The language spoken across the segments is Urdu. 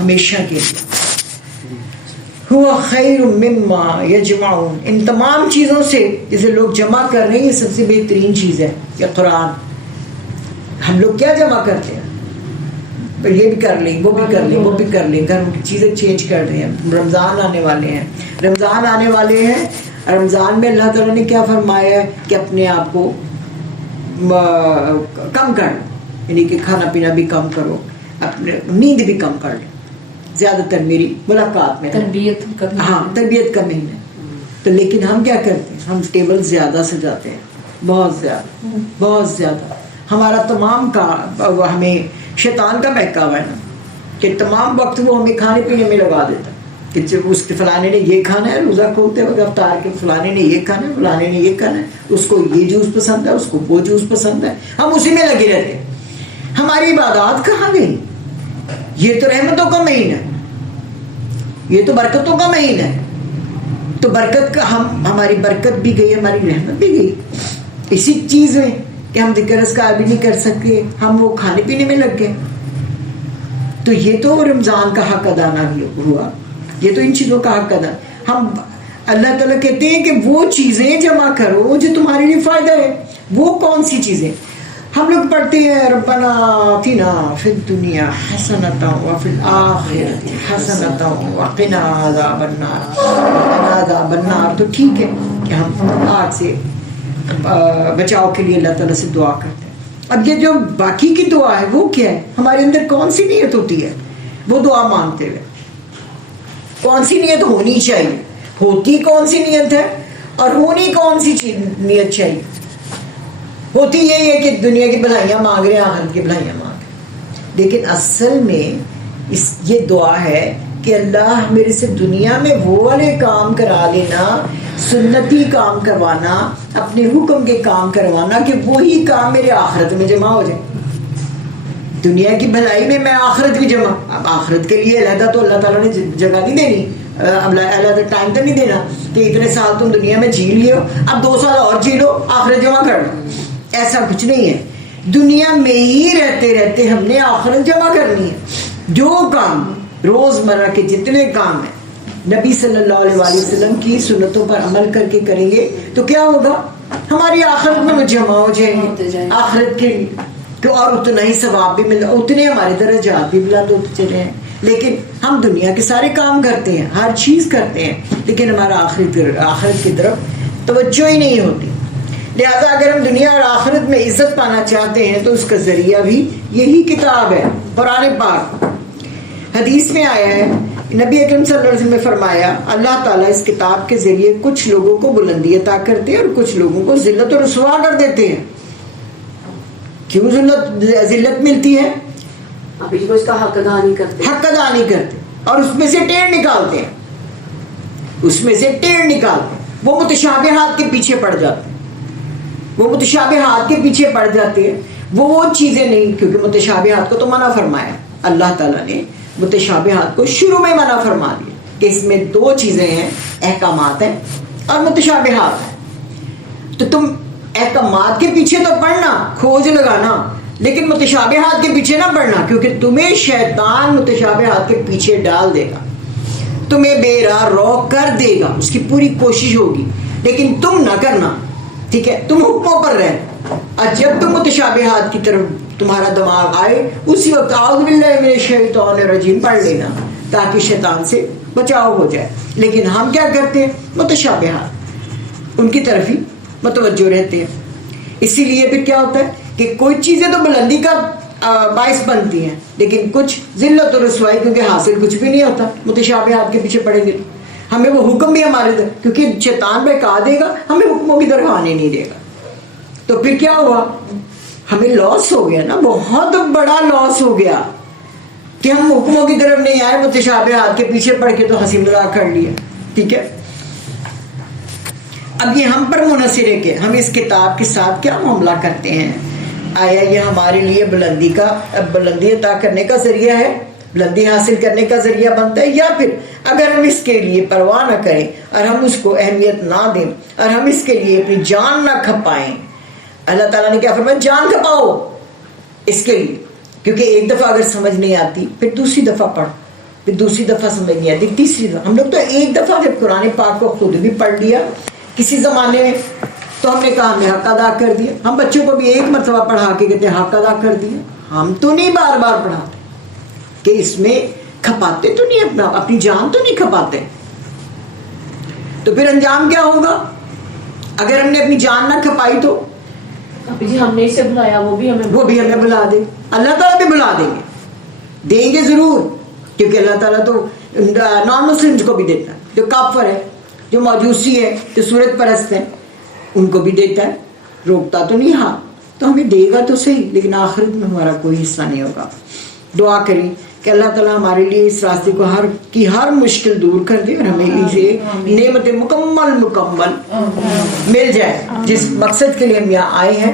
ہمیشہ کے لیے ہوا خیر مما یجمعون. ان تمام چیزوں سے جسے لوگ جمع کر رہے ہیں یہ سب سے بہترین چیز ہے یہ قرآن. ہم لوگ کیا جمع کرتے ہیں؟ یہ بھی کر لیں، وہ بھی کر لیں، وہ بھی کر لیں، گھر کی چیزیں چینج کر رہے ہیں. رمضان آنے والے ہیں، رمضان آنے والے ہیں. رمضان میں اللہ تعالیٰ نے کیا فرمایا ہے کہ اپنے آپ کو کم کر لو، یعنی کہ کھانا پینا بھی کم کرو، اپنے نیند بھی کم کر لو. زیادہ تر میری ملاقات میں تربیت کا مہینہ ہے. تو لیکن ہم کیا کرتے ہیں؟ ہم ٹیبل زیادہ سجاتے ہیں، بہت زیادہ. ہمارا تمام کام ہمیں شیطان کا بہکاوا ہے نا کہ تمام وقت وہ ہمیں کھانے پینے میں لگا دیتا کہ اس کے فلانے نے یہ کھانا ہے، روزہ کھولتے وقت افطار کے فلانے نے یہ کھانا ہے، فلانے نے یہ کھانا ہے، اس کو یہ جوس پسند ہے، اس کو وہ جوس پسند ہے. ہم اسی میں لگے رہتے ہیں. ہماری عبادات کہاں گئی؟ یہ تو رحمتوں کا مہینہ ہے، یہ تو برکتوں کا مہینہ ہے. تو برکت کا ہماری برکت بھی گئی، ہماری رحمت بھی گئی اسی چیز میں کہ ہم ذکر اذکار بھی نہیں کر سکتے، ہم وہ کھانے پینے میں لگ گئے. تو یہ تو رمضان کا حق ادا نہ ہوا، یہ تو ان چیزوں کا حق ادا. ہم اللہ تعالیٰ کہتے ہیں کہ وہ چیزیں جمع کرو جو تمہارے لیے فائدہ ہے. وہ کون سی چیزیں؟ ہم لوگ پڑھتے ہیں ربنا آتنا فی الدنیا حسنۃ وفی الآخرۃ حسنۃ وقنا عذاب النار. تو ٹھیک ہے کہ ہم آگ سے بچاؤ کے لیے اللہ تعالیٰ سے دعا کرتے ہیں. اب یہ جو باقی کی دعا ہے وہ کیا ہے؟ ہمارے اندر کون سی نیت ہوتی ہے وہ دعا مانگتے ہوئے؟ کون سی نیت ہونی چاہیے؟ ہوتی کون سی نیت ہے اور ہونی کون سی نیت چاہیے؟ ہوتی یہی ہے کہ دنیا کی بھلائیاں مانگ رہے ہیں، آخرت کی بھلائیاں مانگ رہے ہیں. لیکن اصل میں یہ دعا ہے کہ اللہ میرے سے دنیا میں وہ والے کام کرا لینا، سنتی کام کروانا، اپنے حکم کے کام کروانا کہ وہی کام میرے آخرت میں جمع ہو جائے. دنیا کی بھلائی میں میں آخرت بھی جمع. اب آخرت کے لیے علیحدہ تو اللہ تعالیٰ نے جگہ نہیں دینی، علیحدہ ٹائم تو نہیں دینا کہ اتنے سال تم دنیا میں جی لیے ہو، اب 2 سال اور جی لو، آخرت جمع کر لو. ایسا کچھ نہیں ہے. دنیا میں ہی رہتے رہتے ہم نے آخرت جمع کرنی ہے. جو کام روزمرہ کے جتنے کام ہیں نبی صلی اللہ علیہ وآلہ وسلم کی سنتوں پر عمل کر کے کریں گے تو کیا ہوگا؟ ہماری آخرت میں جمع ہو جائیں گے آخرت کے لیے. تو اور اتنا ہی ثواب بھی ملتا، اتنے ہمارے درجات بھی بلند ہوتے چلے ہیں. لیکن ہم دنیا کے سارے کام کرتے ہیں، ہر چیز کرتے ہیں، لیکن ہمارا آخرت کی طرف توجہ ہی نہیں ہوتی. لہذا اگر ہم دنیا اور آخرت میں عزت پانا چاہتے ہیں تو اس کا ذریعہ بھی یہی کتاب ہے، قرآن پاک. حدیث میں آیا ہے، نبی اکرم صلی اللہ علیہ وسلم نے فرمایا اللہ تعالیٰ اس کتاب کے ذریعے کچھ لوگوں کو بلندی عطا کرتے ہیں اور کچھ لوگوں کو ذلت و رسوا کر دیتے ہیں. کیوں ذلت ملتی ہے؟ ابھی وہ اس کا حق ادا نہیں کرتے اور اس میں سے ٹیڑھ نکالتے ہیں، وہ متشابہات کے پیچھے پڑ جاتے ہیں. وہ چیزیں نہیں، کیونکہ متشابہات کو تو منع فرمایا اللہ تعالیٰ نے، متشابہات کو شروع میں منع فرما دیا کہ اس میں 2 چیزیں ہیں، احکامات ہیں اور متشابہات ہیں. تو تم احکامات کے پیچھے تو پڑھنا، کھوج لگانا، لیکن متشابہات کے پیچھے نہ پڑھنا، کیونکہ تمہیں شیطان متشابہات کے پیچھے ڈال دے گا، تمہیں بے راہ رو کر دے گا. اس کی پوری کوشش ہوگی لیکن تم نہ کرنا. ٹھیک ہے، تم حکموں پر رہ. اور جب تم متشابہات کی طرف تمہارا دماغ آئے اسی وقت اعوذ باللہ من الشیطان الرجیم پڑھ لینا تاکہ شیطان سے بچاؤ ہو جائے. لیکن ہم کیا کرتے ہیں؟ متشابہات ان کی طرف ہی متوجہ رہتے ہیں. اسی لیے پھر کیا ہوتا ہے کہ کوئی چیزیں تو بلندی کا باعث بنتی ہیں لیکن کچھ ذلت و رسوائی، کیونکہ حاصل کچھ بھی نہیں ہوتا متشابہات کے پیچھے پڑیں گے. ہمیں وہ حکم بھی ہمارے در، کیونکہ شیطان بہکا دے گا، ہمیں حکموں کی طرف آنے نہیں دے گا. تو پھر کیا ہوا؟ ہمیں لاس ہو گیا نا، بہت بڑا لاس ہو گیا کہ ہم حکموں کی طرف نہیں آئے، متشابہات کے پیچھے پڑ کے تو ہنسی مذاق کر لیا. ٹھیک ہے، اب یہ ہم پر منحصر ہے کہ ہم اس کتاب کے ساتھ کیا معاملہ کرتے ہیں. آیا یہ ہمارے لیے بلندی عطا کرنے کا ذریعہ ہے، بلندی حاصل کرنے کا ذریعہ بنتا ہے، یا پھر اگر ہم اس کے لیے پرواہ نہ کریں اور ہم اس کو اہمیت نہ دیں اور ہم اس کے لیے اپنی جان نہ کھپائیں. اللہ تعالیٰ نے کیا فرمایا؟ جان کھپاؤ اس کے لیے کیونکہ ایک دفعہ اگر سمجھ نہیں آتی پھر دوسری دفعہ پڑھ, پھر دوسری دفعہ سمجھ نہیں آتی, تیسری دفعہ. ہم لوگ تو ایک دفعہ جب قرآن پاک کو خود بھی پڑھ لیا کسی زمانے میں تو ہم نے کہا ہم نے حق ادا کر دیا. ہم بچوں کو بھی ایک مرتبہ پڑھا کے کہتے ہیں حق ادا کر دیا. ہم تو نہیں بار بار پڑھاتے کہ اس میں کھپاتے تو نہیں, اپنی جان تو نہیں کھپاتے. تو پھر انجام کیا ہوگا اگر ہم نے اپنی جان نہ کھپائی تو؟ جی ہم نے اسے بلایا وہ بھی ہمیں بلا دے. اللہ تعالیٰ بھی بلا دیں گے ضرور, کیونکہ اللہ تعالیٰ تو نان مسلمز کو بھی دیتا ہے, جو کافر ہے, جو موجوسی ہے, جو سورت پرست ہے, ان کو بھی دیتا ہے, روکتا تو نہیں. ہاں تو ہمیں دے گا تو صحیح, لیکن آخرت میں ہمارا کوئی حصہ نہیں ہوگا. دعا کریں کہ اللہ تعالیٰ ہمارے لیے اس راستے کو ہر مشکل دور کر دے اور ہمیں اسے نعمت مکمل مل جائے جس مقصد کے لیے ہم یہاں آئے ہیں.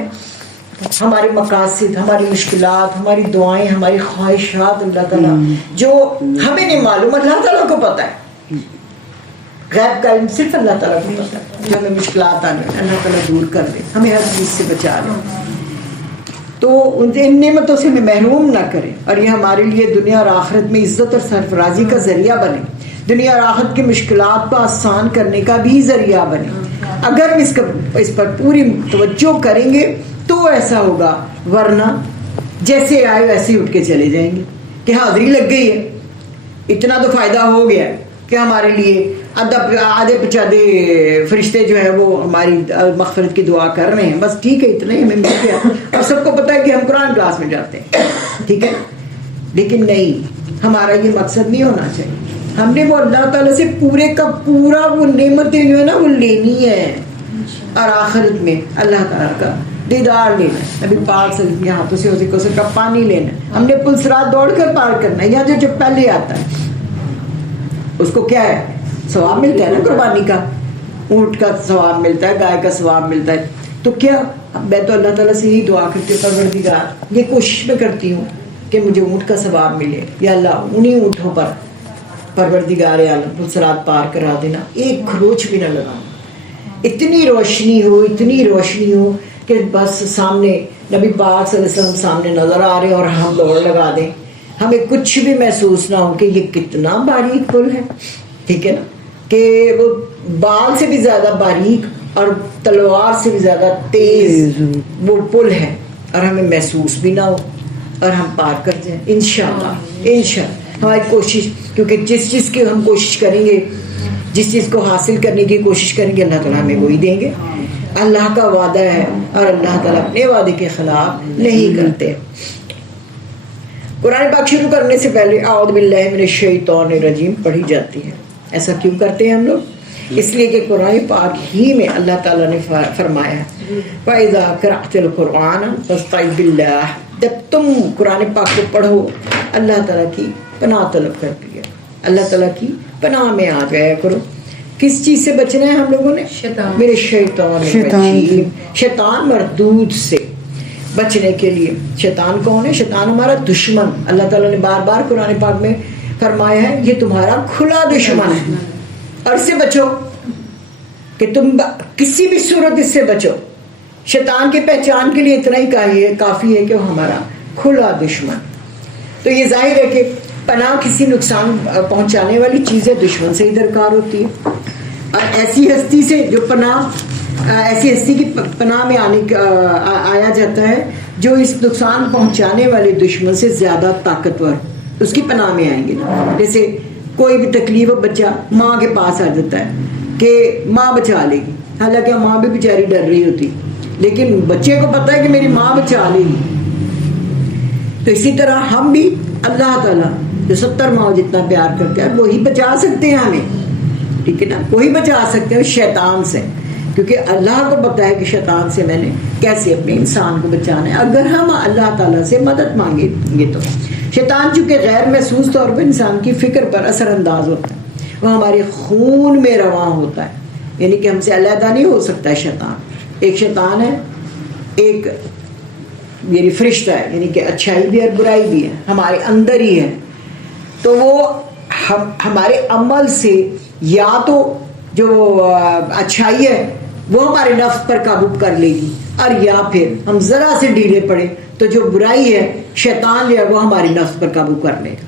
ہمارے مقاصد, ہماری مشکلات, ہماری دعائیں, ہماری خواہشات اللہ تعالیٰ جو ہمیں نہیں معلوم, اللہ تعالیٰ کو پتہ ہے. غیب کا علم صرف اللہ تعالیٰ کو پتہ ہے. جو ہمیں مشکلات آنے اللہ تعالیٰ دور کر دے, ہمیں ہر چیز سے بچا لے, تو ان نعمتوں سے ہمیں محروم نہ کرے, اور یہ ہمارے لیے دنیا اور آخرت میں عزت اور سرفرازی کا ذریعہ بنے, دنیا اور آخرت کی مشکلات کو آسان کرنے کا بھی ذریعہ بنے. اگر ہم اس پر پوری توجہ کریں گے تو ایسا ہوگا, ورنہ جیسے آئے ویسے ہی اٹھ کے چلے جائیں گے کہ حاضری لگ گئی ہے, اتنا تو فائدہ ہو گیا کہ ہمارے لیے آدھے پچھادے فرشتے جو ہے وہ ہماری مغفرت کی دعا کر رہے ہیں, بس ٹھیک ہے اتنا ہی ہمیں مل گیا, اور سب کو پتا ہے کہ ہم قرآن کلاس میں جاتے ہیں, ٹھیک ہے. لیکن نہیں, ہمارا یہ مقصد نہیں ہونا چاہیے. ہم نے وہ اللہ تعالیٰ سے پورے کا پورا وہ نعمتیں جو ہے نا وہ لینی ہے, اور آخرت میں اللہ تعالیٰ کا دیدار لینا ہے. نبی پاک صلی اللہ علیہ وسلم کے ہاتھوں سے حوض کوثر کا پانی لینا ہے. ہم نے پل صراط دوڑ کر پار کرنا ہے. یہاں جو پہلے آتا ہے اس کو کیا ہے, ثواب ملتا ہے نا قربانی کا, اونٹ کا ثواب ملتا ہے, گائے کا ثواب ملتا ہے. تو کیا میں تو اللہ تعالیٰ سے یہی دعا کرتی ہوں, پروردگار یہ کوشش میں کرتی ہوں کہ مجھے اونٹ کا ثواب ملے, یا اللہ انہیں اونٹوں پر پروردگار عالم پل صراط پار کرا دینا, ایک خروچ بھی نہ لگاؤں, اتنی روشنی ہو کہ بس سامنے نبی پاک صلی اللہ علیہ وسلم سامنے نظر آ رہے ہیں اور ہم دوڑ لگا دیں, ہمیں کچھ بھی محسوس نہ ہو کہ یہ کتنا باریک پل ہے, ٹھیک ہے نا, کہ وہ بال سے بھی زیادہ باریک اور تلوار سے بھی زیادہ تیز وہ پل ہے, اور ہمیں محسوس بھی نہ ہو اور ہم پار کر جائیں انشاءاللہ. ہماری کوشش, کیونکہ جس چیز کی ہم کوشش کریں گے, جس چیز کو حاصل کرنے کی کوشش کریں گے, اللہ تعالیٰ ہمیں وہی دیں گے. اللہ کا وعدہ ہے اور اللہ تعالیٰ اپنے وعدے کے خلاف نہیں کرتے. قرآن پاک شروع کرنے سے پہلے اعوذ باللہ من الشیطان الرجیم پڑھی جاتی ہے. ایسا کیوں کرتے ہیں ہم لوگ؟ اس لیے کہ قرآن پاک ہی میں اللہ تعالیٰ نے فرمایا ہے وَإِذَا قَرَأْتَ الْقُرْآنَ فَاسْتَعِذْ بِاللَّهِ, جب تم قرآن پاک کو پڑھو اللہ تعالیٰ کی پناہ طلب کر لیا, اللہ تعالیٰ کی پناہ میں آ جایا کرو. کس چیز سے بچنا ہے ہم لوگوں نے؟ میرے شیطان مردود سے بچنے کے لیے. شیطان کون ہے؟ شیطان ہمارا دشمن. اللہ تعالیٰ نے بار بار قرآن پاک میں فرمایا ہے یہ تمہارا کھلا دشمن ہے, اور اس سے بچو, کہ تم کسی بھی صورت اس سے بچو. شیطان کی پہچان کے لیے اتنا ہی کافی ہے کہ وہ ہمارا کھلا دشمن. تو یہ ظاہر ہے کہ پناہ کسی نقصان پہنچانے والی چیز ہے, دشمن سے ہی درکار ہوتی ہے. اور ایسی ہستی سے جو ایسی ہستی کی پناہ میں آیا جاتا ہے جو اس نقصان پہنچانے والے دشمن سے زیادہ طاقتور, اس کی پناہ میں آئیں گے. جیسے کوئی بھی تکلیف ہو, بچہ ماں کے پاس آ جاتا ہے کہ ماں بچا لے گی, حالانکہ ماں بھی بیچاری ڈر رہی ہوتی, لیکن بچے کو پتا ہے کہ میری ماں بچا لے گی. تو اسی طرح ہم بھی اللہ تعالیٰ جو 70 ماں جتنا پیار کرتے ہیں وہی بچا سکتے ہیں ہمیں, ٹھیک ہے نا, وہی بچا سکتے ہیں شیطان سے, کیونکہ اللہ کو پتا ہے کہ شیطان سے میں نے کیسے اپنے انسان کو بچانا ہے. اگر ہم اللہ تعالیٰ سے مدد مانگیں گے تو شیطان چونکہ غیر محسوس طور پر انسان کی فکر پر اثر انداز ہوتا ہے, وہ ہمارے خون میں رواں ہوتا ہے, یعنی کہ ہم سے علیحدہ نہیں ہو سکتا ہے. شیطان ایک شیطان ہے, ایک یعنی فرشتہ ہے, یعنی کہ اچھائی بھی اور برائی بھی ہے, ہمارے اندر ہی ہے. تو وہ ہمارے عمل سے یا تو جو اچھائی ہے وہ ہمارے نفس پر قابو کر لے گی, اور یا پھر ہم ذرا سے ڈھیلے پڑے تو جو برائی ہے شیطان جو ہے وہ ہماری نفس پر قابو کر لے گا.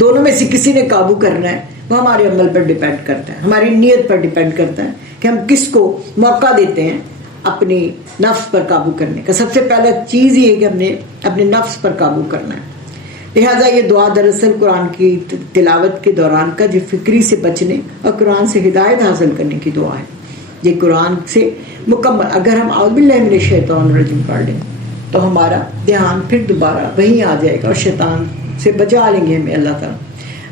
دونوں میں سے کسی نے قابو کرنا ہے. وہ ہمارے عمل پر ڈیپینڈ کرتا ہے, ہماری نیت پر ڈیپینڈ کرتا ہے کہ ہم کس کو موقع دیتے ہیں اپنی نفس پر قابو کرنے کا. سب سے پہلا چیز یہ ہے کہ ہم نے اپنے نفس پر قابو کرنا ہے. لہٰذا یہ دعا دراصل قرآن کی تلاوت کے دوران کا جو فکری سے بچنے اور قرآن سے ہدایت حاصل کرنے کی دعا ہے. یہ قرآن سے مکمل, اگر ہم اعوذ باللہ من الشیطان الرجیم پڑھ لیں تو ہمارا دھیان پھر دوبارہ وہیں آ جائے گا اور شیطان سے بچا لیں گے ہمیں اللہ تعالیٰ.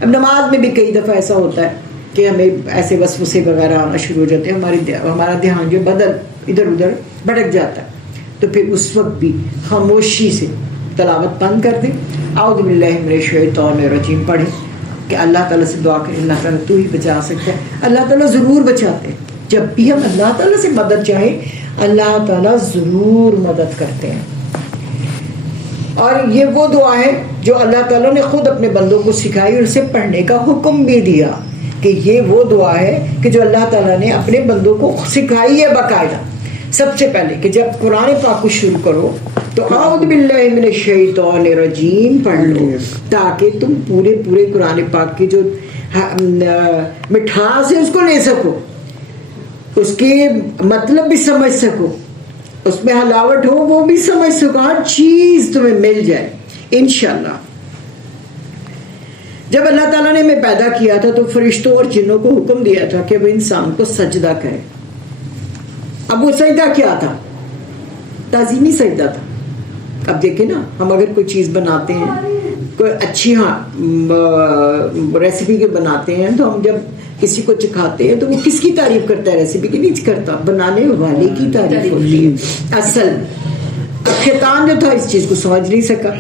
اب نماز میں بھی کئی دفعہ ایسا ہوتا ہے کہ ہمیں ایسے وسوسے وغیرہ آنا شروع ہو جاتے ہیں, ہمارا دھیان جو ادھر ادھر بھٹک جاتا ہے. تو پھر اس وقت بھی خاموشی سے تلاوت بند کر دیں, اعوذ باللہ من الشیطان الرجیم پڑھیں کہ اللہ تعالیٰ سے دعا کریں, اللہ تعالیٰ تو ہی بچا سکتا ہے. اللہ تعالیٰ ضرور بچاتے ہیں. جب بھی ہم اللہ تعالیٰ سے مدد چاہیں اللہ تعالیٰ ضرور مدد کرتے ہیں. اور یہ وہ دعا ہے جو اللہ تعالیٰ نے خود اپنے بندوں کو سکھائی اور اسے پڑھنے کا حکم بھی دیا کہ یہ وہ دعا ہے کہ جو اللہ تعالیٰ نے اپنے بندوں کو سکھائی ہے باقاعدہ. سب سے پہلے کہ جب قرآن پاک کو شروع کرو تو اعوذ باللہ من الشیطان الرجیم پڑھ لو, تاکہ تم پورے قرآن پاک کی جو مٹھاس ہے اس کو لے سکو, اس کے مطلب بھی سمجھ سکو, اس میں حلاوت ہو وہ بھی سمجھ سکو, ہر چیز تمہیں مل جائے انشاءاللہ. جب اللہ تعالیٰ نے ہمیں پیدا کیا تھا تو فرشتوں اور جنوں کو حکم دیا تھا کہ وہ انسان کو سجدہ کرے. اب وہ سجدہ کیا تھا؟ تعظیمی سجدہ تھا. اب دیکھیں نا, ہم اگر کوئی چیز بناتے ہیں, کوئی اچھی ریسیپی کے بناتے ہیں, تو ہم جب کسی کو چکھاتے ہیں تو وہ کس کی تعریف کرتا ہے؟ ریسیپی کی نہیں کرتا, بنانے والے کی تعریف ہوتی ہے اصل. اب شیطان جو تھا اس چیز کو سمجھ نہیں سکا.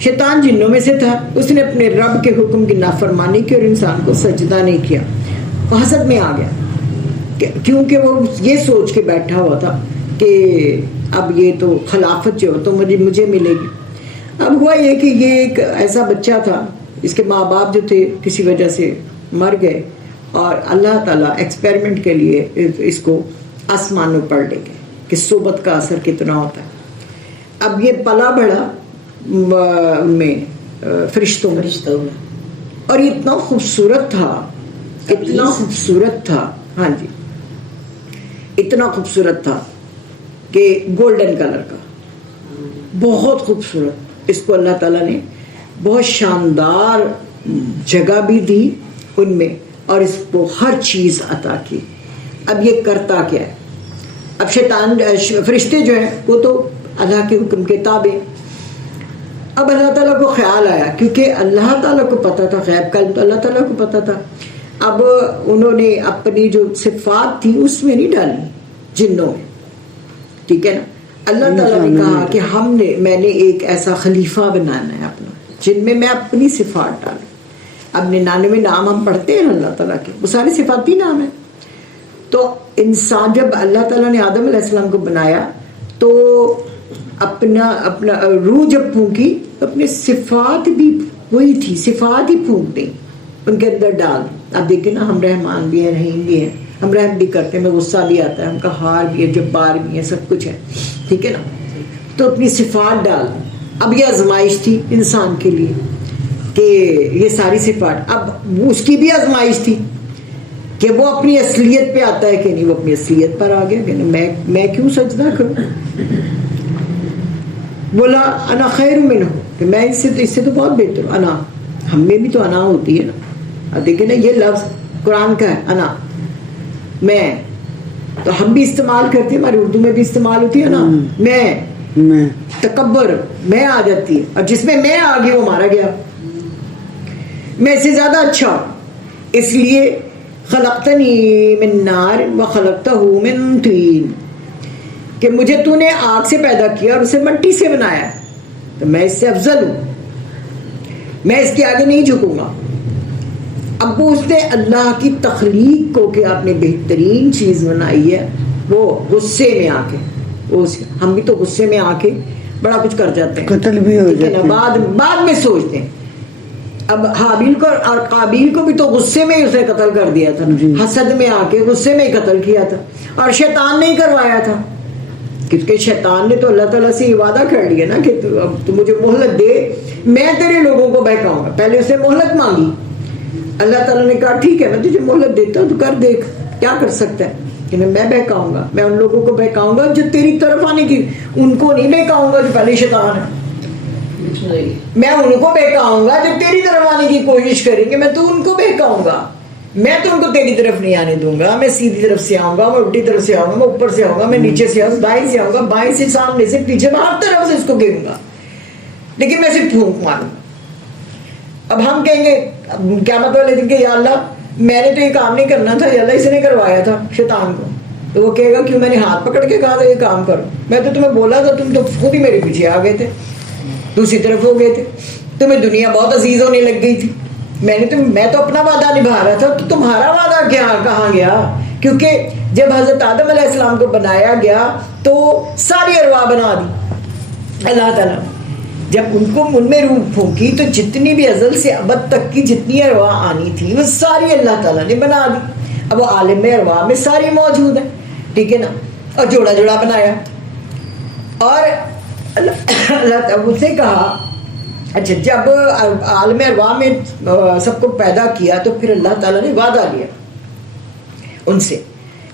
شیطان جنوں میں سے تھا, اس نے اپنے رب کے حکم کی نافرمانی کی اور انسان کو سجدہ نہیں کیا. وہ حسد میں آ گیا کیونکہ وہ یہ سوچ کے بیٹھا ہوا تھا کہ اب یہ تو خلافت جو تو مجھے ملے گی. اب ہوا یہ کہ یہ ایک ایسا بچہ تھا اس کے ماں باپ جو تھے کسی وجہ سے مر گئے, اور اللہ تعالیٰ ایکسپیریمنٹ کے لیے اس کو آسمانوں پر لے گئے کہ صحبت کا اثر کتنا ہوتا ہے. اب یہ پلا بڑا میں فرشتوں میں, اور یہ اتنا خوبصورت تھا, ہاں جی, اتنا خوبصورت تھا کہ گولڈن کلر کا, بہت خوبصورت. اس کو اللہ تعالیٰ نے بہت شاندار جگہ بھی دی ان میں, اور اس کو ہر چیز عطا کی. اب یہ کرتا کیا ہے؟ اب شیطان فرشتے جو ہیں وہ تو اللہ کے حکم کے تابع. اب اللہ تعالیٰ کو خیال آیا, کیونکہ اللہ تعالیٰ کو پتا تھا غیب کا علم تو اللہ تعالیٰ کو پتا تھا. اب انہوں نے اپنی جو صفات تھی اس میں نہیں ڈالی جنوں میں, ٹھیک ہے نا. اللہ تعالیٰ نے کہا کہ میں نے ایک ایسا خلیفہ بنانا ہے اپنا جن میں اپنی صفات ڈالوں. اب 99 نام ہم پڑھتے ہیں اللہ تعالیٰ کے, وہ سارے صفاتی نام ہیں. تو انسان جب اللہ تعالیٰ نے آدم علیہ السلام کو بنایا تو اپنا روح جب پھونکی تو اپنے صفات بھی وہی تھی, صفات ہی پھونک دیں ان کے اندر ڈال. اب دیکھیں نا, ہم رحمان بھی ہیں, رحیم بھی ہیں, ہم رحم بھی کرتے ہیں, ہمیں غصہ بھی آتا ہے, ہم قہار بھی ہے, جبار بھی ہے, سب کچھ ہے, ٹھیک ہے نا. تو اپنی صفات ڈال. اب یہ آزمائش تھی انسان کے لیے کہ یہ ساری صفات, اب اس کی بھی آزمائش تھی کہ وہ اپنی اصلیت پہ آتا ہے کہ نہیں. وہ اپنی اصلیت پر آ گیا کہ میں کیوں سجدہ کروں. بولا انا خیر منہ, کہ میں اس سے تو بہت بہتر ہوں. انا, ہم میں بھی تو انا ہوتی ہے نا. اب دیکھیں نا, یہ لفظ قرآن کا ہے انا, میں, تو ہم بھی استعمال کرتے ہیں, ہماری اردو میں بھی استعمال ہوتی ہے نا, میں, تکبر, میں آ جاتی ہے, اور جس میں آ گئی وہ مارا گیا. میں سے زیادہ اچھا, اس لیے خلقتنی من نار وخلقتہ من طین, کہ مجھے تو نے آگ سے پیدا کیا اور اسے مٹی سے بنایا, تو میں اس سے افضل ہوں, میں اس کے آگے نہیں جھکوں گا. اب وہ اس نے اللہ کی تخلیق کو کہ آپ نے بہترین چیز بنائی ہے, وہ غصے میں آ کے, ہم بھی تو غصے میں آ کے بڑا کچھ کر جاتے ہیں, قتل بھی ہو جاتے ہیں, بعد میں سوچتے ہیں. اب حابیل کو اور قابیل کو بھی تو غصے میں ہی اسے قتل کر دیا تھا, حسد میں آ کے غصے میں ہی قتل کیا تھا, اور شیطان نے ہی کروایا تھا. کیونکہ شیطان نے تو اللہ تعالیٰ سے یہ وعدہ کر لیا نا کہ اب تو مجھے مہلت دے، میں تیرے لوگوں کو بہکاؤں گا. پہلے اس نے مہلت مانگی، اللہ تعالیٰ نے کہا ٹھیک ہے میں تجھے مہلت دیتا ہوں، تو کر دیکھ کیا کر سکتا ہے. کہ میں بہکاؤں گا، میں ان لوگوں کو بہکاؤں گا جو تیری طرف آنے کی، ان کو نہیں بہکاؤں گا جو پہلے شیطان ہے. میں ان کو بہکاؤں گا جو تیری طرف آنے کی کوشش کریں گے، میں تو ان کو بہکاؤں گا، میں تو ان کو تیری طرف نہیں آنے دوں گا. میں سیدھی طرف سے آؤں گا، میں الٹی طرف سے آؤں گا، میں اوپر سے آؤں گا، میں نیچے سے آؤں گا، دائیں سے آؤں گا، بائیں سے، سامنے سے، پیچھے، میں ہر طرف سے اس کو گروں گا، لیکن میں صرف پھونک ماروں. اب ہم کہیں گے قیامت والے دن کہ یا اللہ میں نے تو یہ کام نہیں کرنا تھا، یا اللہ اس نے کروایا تھا شیطان کو. تو وہ کہے گا کیوں، میں نے ہاتھ پکڑ کے کہا تھا یہ کام کرو، میں تو تمہیں بولا تھا، تم تو خود ہی میرے پیچھے آ گئے تھے، دوسری طرف ہو گئے تھے، تمہیں دنیا بہت عزیز ہونے لگ گئی تھی. میں تو اپنا وعدہ نبھا رہا تھا، تو تمہارا وعدہ کہاں گیا؟ کیونکہ جب حضرت آدم علیہ السلام کو بنایا گیا تو ساری ارواح بنا دی اللہ تعالیٰ. جب ان میں روح پھونکی تو جتنی بھی ازل سے ابد تک کی جتنی ارواح آنی تھی وہ ساری اللہ تعالیٰ نے بنا دی. اب وہ عالم ارواح میں ساری موجود ہیں، ٹھیک ہے نا، اور جوڑا جوڑا بنایا. اور اللہ تعالیٰ سے کہا اچھا جب عالم ارواح میں سب کو پیدا کیا تو پھر اللہ تعالیٰ نے وعدہ لیا ان سے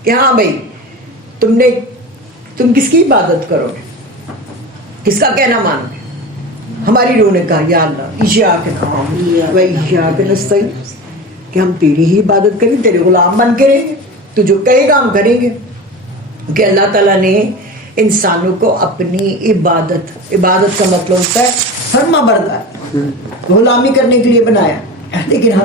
کہ ہاں بھائی تم کس کی عبادت کرو گے، کس کا کہنا مانو گے. ہماری روح نے کہا یا اللہ ایاک نعبد و ایاک نستعین، کہ ہم تیری ہی عبادت کریں، تیرے غلام بن کے رہیں گے، تو جو کہے گا ہم کریں گے. کہ اللہ تعالیٰ نے انسانوں کو اپنی عبادت کا مطلب ہوتا ہے فرما بردار، غلامی کرنے کے لیے بنایا، لیکن ہم